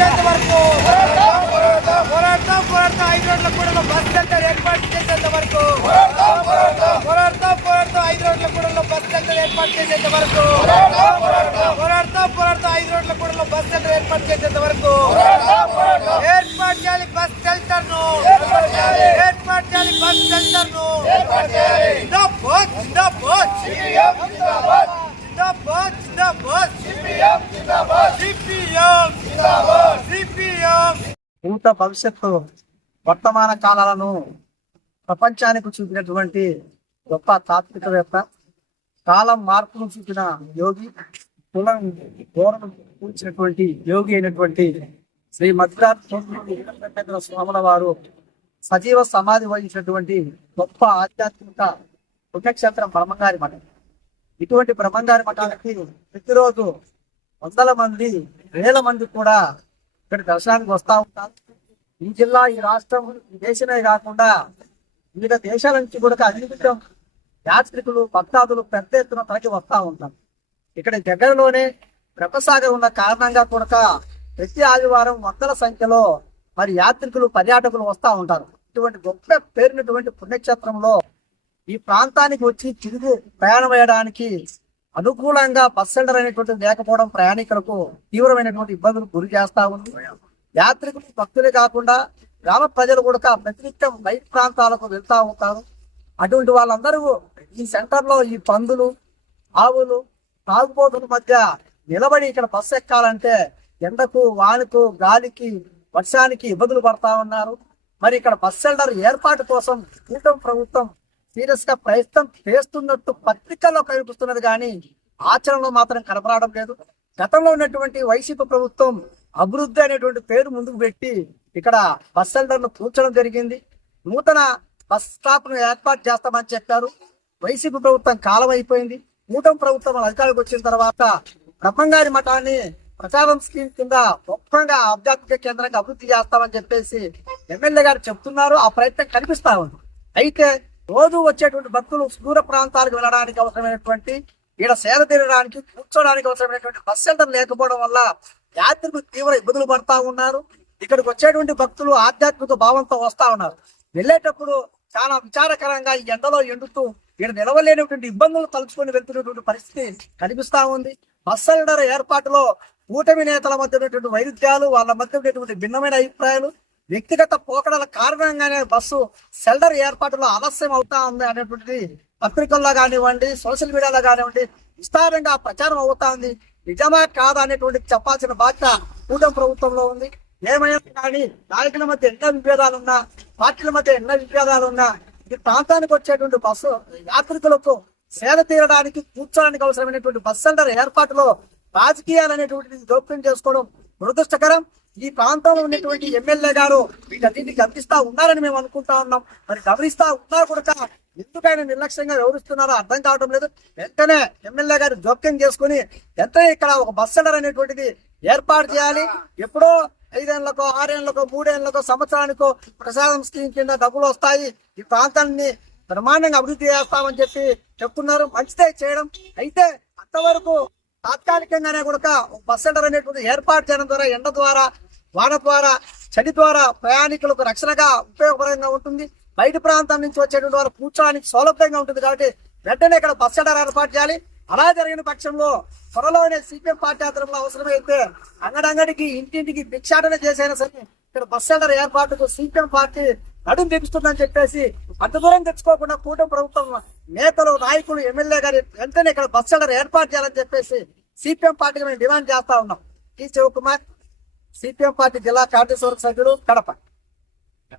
చేసేంత వరకు పోరాడతాం 5 రోడ్ల కూడలో బస్ సెంటర్ ఏర్పాటు చేసేంత వరకు పోరాడతాం 5 రోడ్ల కూడలో బస్ సెంటర్ ఏర్పాటు చేసేంత వరకు పోరాడతాం 5 రోడ్ల కూడలో బస్ సెంటర్ ఏర్పాటు చేసేంత వరకు ఏర్పాటు చేయాలి బస్ సెంటర్ ను ఏర్పాటు చేయాలి బస్ సెంటర్ ను భూత భవిష్యత్తు వర్తమాన కాలాలను ప్రపంచానికి చూపినటువంటి గొప్ప తాత్వికవేత్త, కాలం మార్పును చూపిన యోగి, కులం ధోరణి కూర్చినటువంటి యోగి అయినటువంటి శ్రీ మధురాధేంద్ర స్వాముల వారు సజీవ సమాధి వహించినటువంటి గొప్ప ఆధ్యాత్మిక పుణ్యక్షేత్రం బ్రహ్మంగారి మఠం. ఇటువంటి బ్రహ్మంగారి మఠానికి ప్రతిరోజు వందల మంది, వేల మంది కూడా ఇక్కడ దర్శనానికి వస్తూ ఉంటారు. ఈ జిల్లా, ఈ రాష్ట్రం, ఈ దేశమే కాకుండా వివిధ దేశాల నుంచి కూడా అన్నింటిలో యాత్రికులు, భక్తాదులు పెద్ద ఎత్తున తనకి వస్తూ ఉంటారు. ఇక్కడ దగ్గరలోనే బ్రహ్మసాగర్ ఉన్న కారణంగా కూడా ప్రతి ఆదివారం వందల సంఖ్యలో మరి యాత్రికులు, పర్యాటకులు వస్తూ ఉంటారు. ఇటువంటి గొప్ప పేరునటువంటి పుణ్యక్షేత్రంలో ఈ ప్రాంతానికి వచ్చి తిరిగి ప్రయాణం వేయడానికి అనుకూలంగా బస్ సెంటర్ అనేటువంటిది లేకపోవడం ప్రయాణికులకు తీవ్రమైనటువంటి ఇబ్బందులు గురి చేస్తా ఉంది. యాత్రికులు, భక్తులే కాకుండా గ్రామ ప్రజలు కూడా ప్రతినిత్యం బయట ప్రాంతాలకు వెళ్తా ఉంటారు. అటువంటి వాళ్ళందరూ ఈ సెంటర్లో ఈ పందులు, ఆవులు, తాగుబోతుల మధ్య నిలబడి ఇక్కడ బస్సు ఎక్కాలంటే ఎండకు, వానకు, గాలికి, వర్షానికి ఇబ్బందులు పడతా ఉన్నారు. మరి ఇక్కడ బస్ సెంటర్ ఏర్పాటు కోసం కూటమి ప్రభుత్వం సీరియస్ గా ప్రయత్నం చేస్తున్నట్టు పత్రికల్లో కనిపిస్తున్నది, కానీ ఆచరణలో మాత్రం కనపడడం లేదు. గతంలో ఉన్నటువంటి వైసీపీ ప్రభుత్వం అభివృద్ధి అనేటువంటి పేరు ముందుకు పెట్టి ఇక్కడ బస్ సెంటర్ ను కూర్చడం జరిగింది. నూతన బస్ స్టాప్ ను ఏర్పాటు చేస్తామని చెప్పారు. వైసీపీ ప్రభుత్వం కాలం అయిపోయింది. కూటమి ప్రభుత్వం అధికారులకు వచ్చిన తర్వాత బ్రహ్మంగారి మఠాన్ని ప్రచారం స్కీమ్ కింద గొప్పగా ఆధ్యాత్మిక కేంద్రంగా అభివృద్ధి చేస్తామని చెప్పేసి ఎమ్మెల్యే గారు చెప్తున్నారు. ఆ ప్రయత్నం కనిపిస్తా ఉంది. అయితే రోజు వచ్చేటువంటి భక్తులు దూర ప్రాంతాలకు వెళ్ళడానికి అవసరమైనటువంటి, ఈడ సేద తీరడానికి, కూర్చోడానికి అవసరమైనటువంటి బస్ సెంటర్ లేకపోవడం వల్ల యాత్రికులు తీవ్ర ఇబ్బందులు పడతా ఉన్నారు. ఇక్కడికి వచ్చేటువంటి భక్తులు ఆధ్యాత్మిక భావంతో వస్తా ఉన్నారు. వెళ్ళేటప్పుడు చాలా విచారకరంగా ఈ ఎండలో ఎండుతూ ఇక్కడ నిలవలేనటువంటి ఇబ్బందులు తలుచుకొని వెళ్తున్నటువంటి పరిస్థితి కనిపిస్తా ఉంది. బస్ సెంటర్ ఏర్పాటులో కూటమి నేతల మధ్య ఉన్నటువంటి వైరుధ్యాలు, వాళ్ళ మధ్య ఉన్నటువంటి భిన్నమైన అభిప్రాయాలు, వ్యక్తిగత పోకడల కారణంగానే బస్సు షెల్టర్ ఏర్పాటులో ఆలస్యం అవుతా ఉంది అనేటువంటిది పత్రికల్లో కానివ్వండి, సోషల్ మీడియాలో కానివ్వండి విస్తారంగా ప్రచారం అవుతా ఉంది. నిజమా కాదా అనేటువంటి చెప్పాల్సిన బాధ్యత కూటమి ప్రభుత్వంలో ఉంది. ఏమైనా కానీ నాయకుల మధ్య ఎన్నో విభేదాలున్నా, పార్టీల మధ్య ఎన్నో విభేదాలున్నా ఈ ప్రాంతానికి వచ్చేటువంటి బస్సు యాత్రికులకు సేద తీరడానికి, కూర్చోడానికి అవసరమైనటువంటి బస్ సెంటర్ ఏర్పాటులో రాజకీయాలు అనేటువంటిది జోక్యం చేసుకోవడం దురదృష్టకరం. ఈ ప్రాంతంలో ఉన్నటువంటి ఎమ్మెల్యే గారు వీటన్నింటినీ గమనిస్తా ఉన్నారని మేము అనుకుంటా ఉన్నాం. మరి గమనిస్తా ఉన్నా కూడా ఎందుకైనా నిర్లక్ష్యంగా వ్యవహరిస్తున్నారో అర్థం కావడం లేదు. వెంటనే ఎమ్మెల్యే గారు జోక్యం చేసుకుని వెంటనే ఇక్కడ ఒక బస్ సెంటర్ అనేటువంటిది ఏర్పాటు చేయాలి. ఎప్పుడో 5 ఏళ్లకో, 6 ఏళ్లకో, 3 ఏళ్లకో, సంవత్సరానికో ప్రసాదం స్కీమ్ కింద డబ్బులు వస్తాయి, ఈ ప్రాంతాన్ని బ్రహ్మాండంగా అభివృద్ధి చేస్తామని చెప్తున్నారు. మంచిదే చేయడం. అయితే అంతవరకు తాత్కాలికంగానే కూడా బస్ సెంటర్ అనేటువంటి ఏర్పాటు చేయడం ద్వారా ఎండ ద్వారా, వాన ద్వారా, చలి ద్వారా ప్రయాణికులకు రక్షణగా ఉపయోగకరంగా ఉంటుంది. బయట ప్రాంతం నుంచి వచ్చేటువంటి వారు కూర్చోడానికి సౌలభ్యంగా ఉంటుంది. కాబట్టి వెంటనే ఇక్కడ బస్ సెంటర్ ఏర్పాటు చేయాలి. అలా జరిగిన పక్షంలో త్వరలోనే సిపిఎం పార్టీ ఆధ్వర్యంలో అవసరమైతే అంగడంగడికి, ఇంటింటికి భిక్షాటన చేసైనా సరే ఇక్కడ బస్ సెంటర్ ఏర్పాటుకు సిపిఎం పార్టీ నడుం బిగుస్తుందని చెప్పేసి అంత దూరం తెచ్చుకోకుండా కూటమి ప్రభుత్వం నేతలు, నాయకులు, ఎమ్మెల్యే గారి వెంటనే ఇక్కడ బస్ సెంటర్ ఏర్పాటు చేయాలని చెప్పేసి సిపిఎం పార్టీకి మేము డిమాండ్ చేస్తా ఉన్నాం. టి శివకుమార్, సిపిఎం పార్టీ జిల్లా కార్యవర్గ సభ్యుడు, కడప.